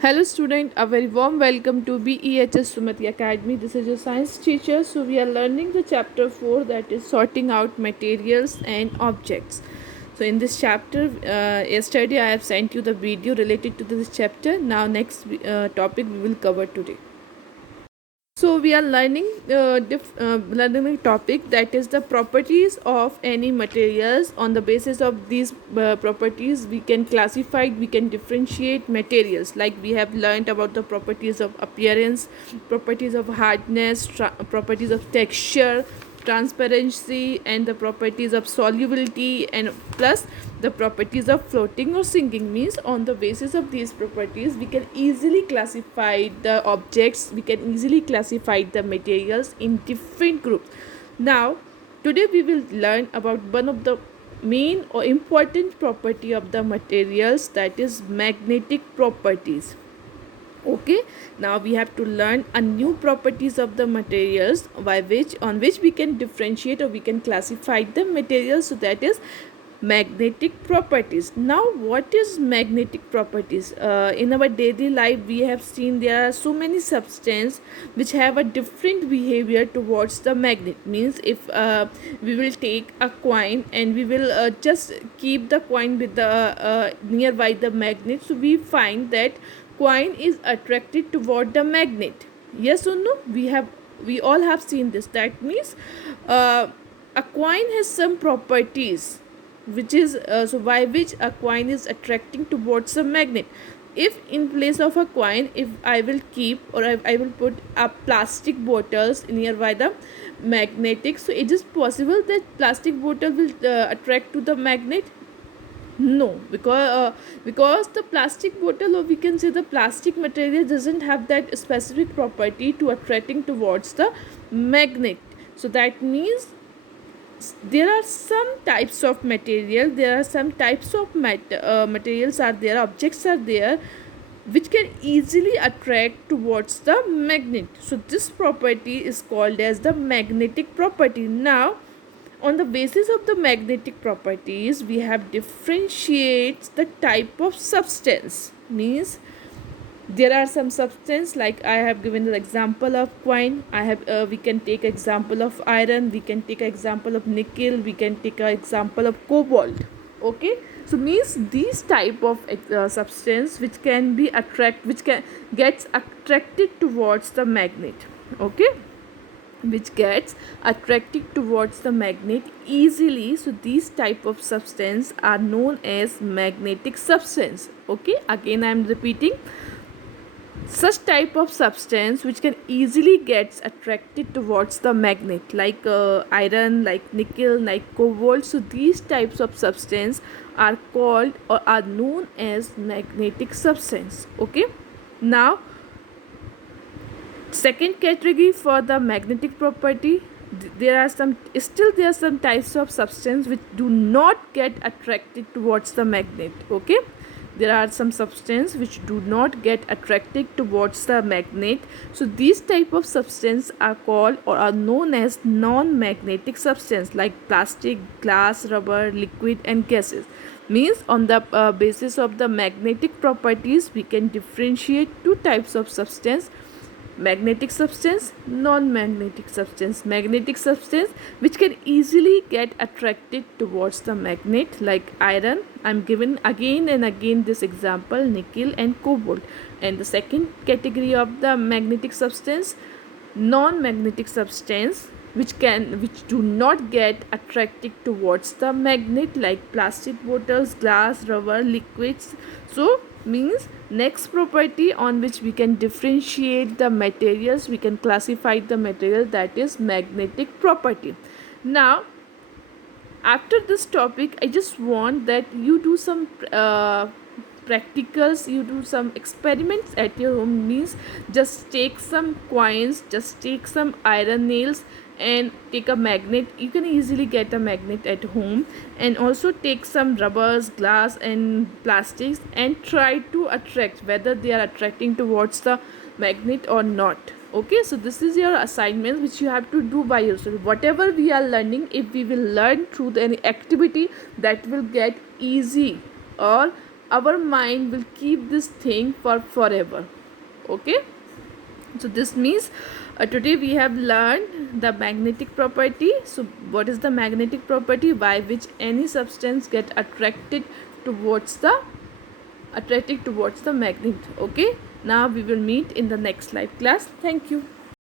Hello student, a very warm welcome to BEHS Sumati Academy. This is your science teacher. So we are learning the chapter 4, that is sorting out materials and objects. So in this chapter, yesterday I have sent you the video related to this chapter. Now next topic we will cover today. So we are learning a topic, that is the properties of any materials. On the basis of these properties, we can classify, we can differentiate materials. Like we have learned about the properties of appearance, properties of hardness, properties of texture, transparency, and the properties of solubility, and plus the properties of floating or sinking. Means on the basis of these properties we can easily classify the objects, we can easily classify the materials in different groups. Now today we will learn about one of the main or important property of the materials, that is magnetic properties. Okay, now we have to learn a new properties of the materials by which on which we can differentiate or we can classify the materials. So that is magnetic properties. Now what is magnetic properties? In our daily life we have seen there are so many substances which have a different behavior towards the magnet. Means if we will take a coin and we will just keep the coin with the nearby the magnet, so we find that coin is attracted toward the magnet. Yes or no? We all have seen this. That means a coin has some properties which is so by which a coin is attracting towards a magnet. If in place of a coin, if I will keep or I will put a plastic bottles nearby the magnetic, so it is possible that plastic bottle will attract to the magnet. No, because the plastic bottle, or we can say the plastic material, doesn't have that specific property to attracting towards the magnet. So that means there are some types of material, there are some types of materials are there, objects are there which can easily attract towards the magnet. So this property is called as the magnetic property. Now on the basis of the magnetic properties we have differentiates the type of substance. Means there are some substance, like I have given the example of coin. I have we can take example of iron, we can take example of nickel, we can take an example of cobalt. Okay, so means these type of substance which can be which can gets attracted towards the magnet. Okay, which gets attracted towards the magnet easily. So these type of substance are known as magnetic substance. Okay, again I am repeating, such type of substance which can easily gets attracted towards the magnet, like iron, like nickel, like cobalt. So these types of substance are called or are known as magnetic substance. Okay, now second category for the magnetic property, there are some types of substance which do not get attracted towards the magnet. Okay, there are some substance which do not get attracted towards the magnet. So these type of substance are called or are known as non-magnetic substance, like plastic, glass, rubber, liquid, and gases. Means on the basis of the magnetic properties we can differentiate two types of substance: magnetic substance, non-magnetic substance. Magnetic substance which can easily get attracted towards the magnet, like iron. I'm given again and again this example, nickel and cobalt. And the second category of the magnetic substance, non-magnetic substance which do not get attracted towards the magnet, like plastic bottles, glass, rubber, liquids. So means next property on which we can differentiate the materials, we can classify the material, that is magnetic property. Now after this topic I just want that you do some practicals, you do some experiments at your home. Means just take some coins, just take some iron nails and take a magnet. You can easily get a magnet at home, and also take some rubbers, glass and plastics, and try to attract whether they are attracting towards the magnet or not. Okay, so this is your assignment which you have to do by yourself. Whatever we are learning, if we will learn through any activity, that will get easy or our mind will keep this thing for forever. Okay, so this means today we have learned the magnetic property. So what is the magnetic property? By which any substance get attracted towards the magnet. Okay, now we will meet in the next live class. Thank you.